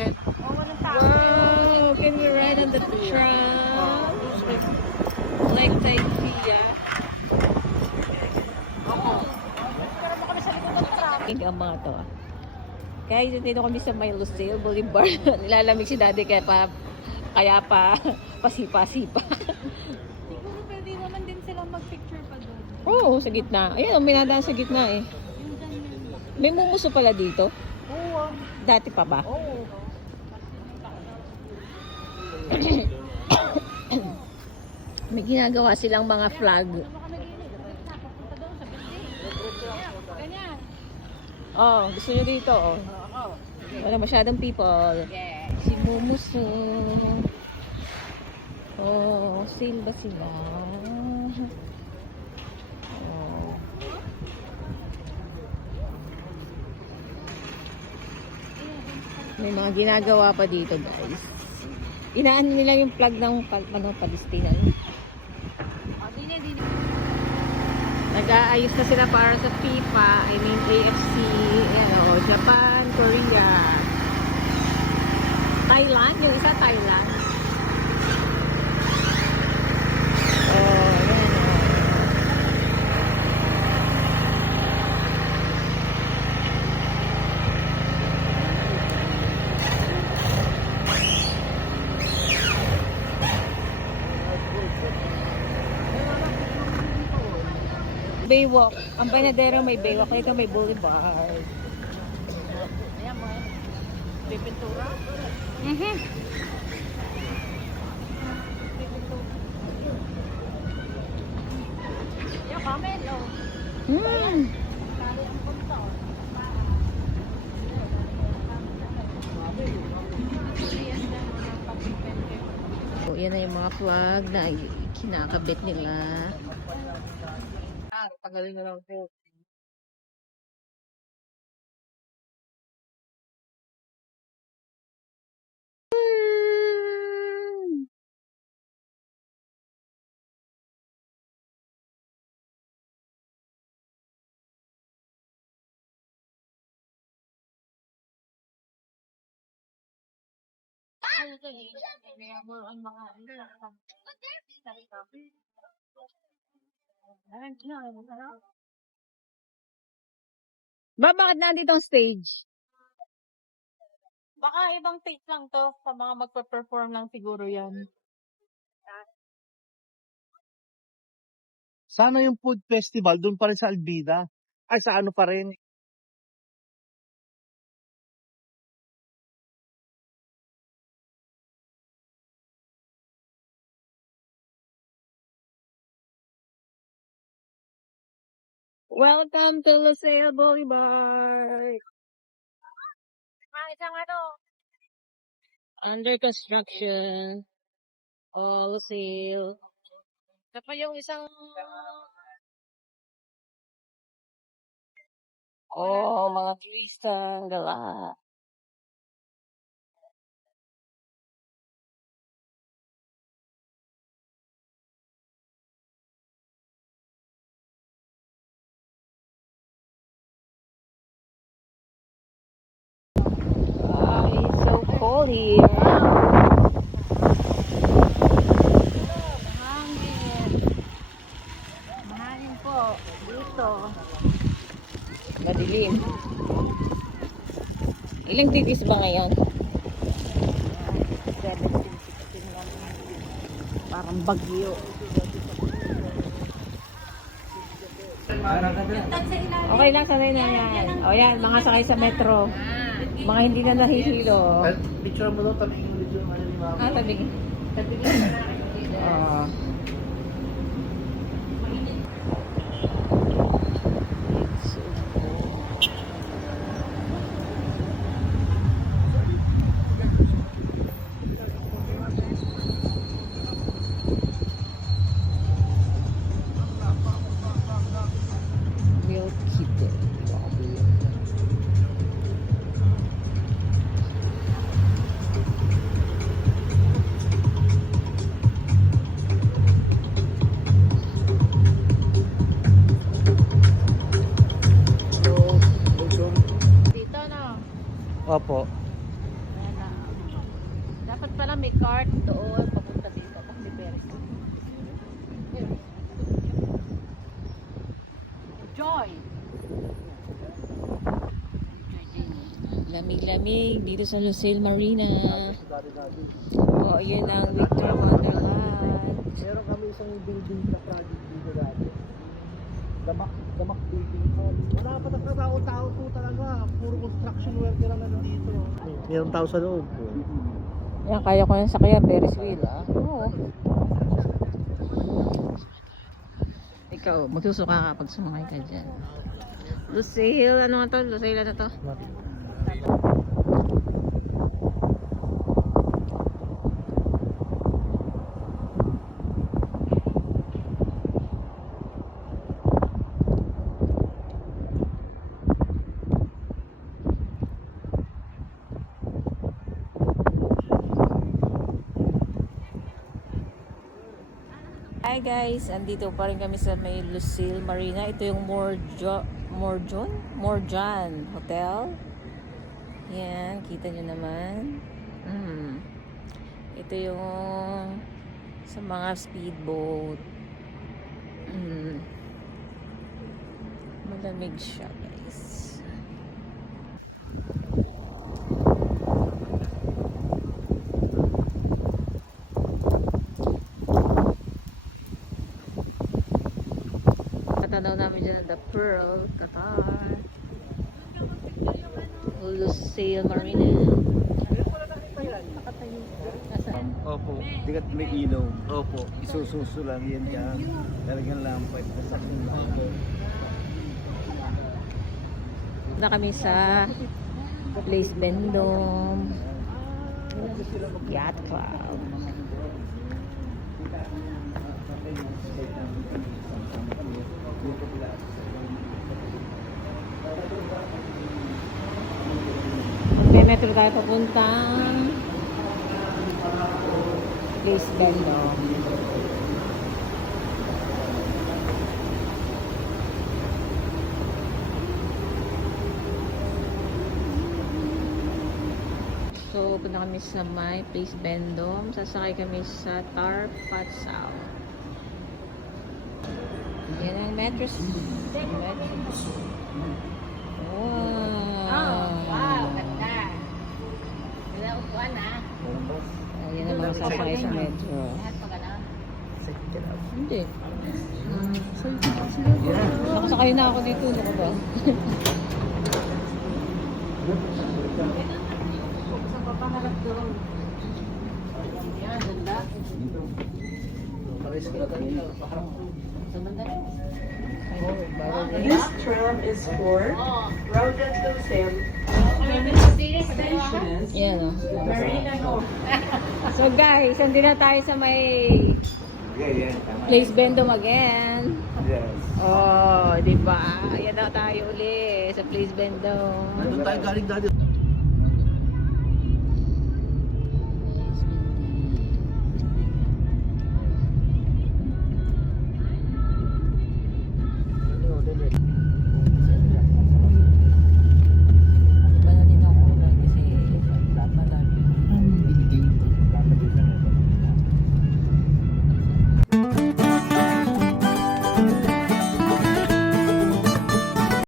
Wow, can we ride on the tram? Like Taipia. Hindi ang mga to. Kaya dito kami sa May Lucille Boulevard. Nilalamig si daddy kaya pa pasipa-sipa. Siguro pwede naman din silang mag-picture pa doon. Oo, sa gitna. Ayun, may nadaan sa gitna eh. Yung dyan yun. May mumuso pala dito. Oo. Dati pa ba? Oo. May ginagawa silang mga flag. Ano ka nag-inig? Papunta doon sa building. Ganyan. Oh, gusto nyo dito oh. Wala masyadong people. Yeah. Si Mumuso. Oh, sale ba sila? Oh. May mga ginagawa pa dito guys. Inaan nila yung flag ng Palestina. Nag-aayos na sila para sa FIFA, I mean AFC, ayan o, Japan, Korea, Thailand, yung isa Thailand. Oh, ayan o. Baywalk. Ang Banadero may Baywalk. Ito may Boulevard. Ayan mo eh. May pintura. Yung Pamelo. So, yan na yung mga flag na kinakabit nila. Tagalin na lang po. Ba, bakit nandito ang stage? Baka ibang take lang to. Sa mga magpa-perform lang siguro yan. Sana yung food festival doon pa rin sa Albida. Ay, sa ano pa rin. Welcome to Lucille Boulevard. Isang ano, Under construction. Oh, Lucille. ito pa yung isang Oh, mga turista. Gala. It's so cold here. mahangin. Mahangin po dito. Madilim. Ilang degrees ba ngayon? 17, 16 lang. Parang bagyo. Okay lang, sanay na yan. O yan, mga sakay sa metro. Mga hindi na nahihilo. Picture mo daw, tabi mo dito yung ano ni Mama. Tabi. Oo. Milky Day. Dito no. Opo. Ayan na. dapat pala may cart doon papunta dito kasi Ferris wheel. Joy. Lamig-lamig dito sa Lucille Marina. Oh, yun ang Victor Wonderland. Meron kami isang building na project dito dati. Damak building. Wala pa nagkatao-tao po talaga. Puro construction worker lang nandito. Mayroong tao sa loob. Yan, kaya ko yan sa kaya Ferris wheel. Oo. Ikaw, magsusuka ka pag sumakay ka dyan. Lucille, ano nga to? Lucille, ano to? Hi guys, andito pa rin kami sa may Lucille Marina. Ito yung Morjan Hotel. Yan, kita nyo naman. Ito yung sa mga speedboat. Malamig siya guys. Tanaw namin dyan The Pearl, Qatar, Lucille Marina. Opo. Dikat may ilaw. Opo. Isususo lang yan dyan. Talagang lampay. Na kami sa Place Vendome Yacht Club. Magme-metro tayo papuntang Place Vendome. So, punta kami sa may Place Vendome. Sasakay kami sa Tar Patsao. Yan ang metro. Wow, ganda. Wala upuan ha. Yan ang mga sasakay sa metro. Lahat pa gano'n. Hindi. Nakasakay na ako dito. Ano ka ba? Sa papaharap doon. Yan, ganda. This tram is for Road at Lucille. Yan o. Marina North. So guys, andito na tayo sa may Yeah, tama. Place Vendome again. Yes. Oh, di ba? Ayan na tayo uli sa Place Vendome. Nandun tayo galing dati.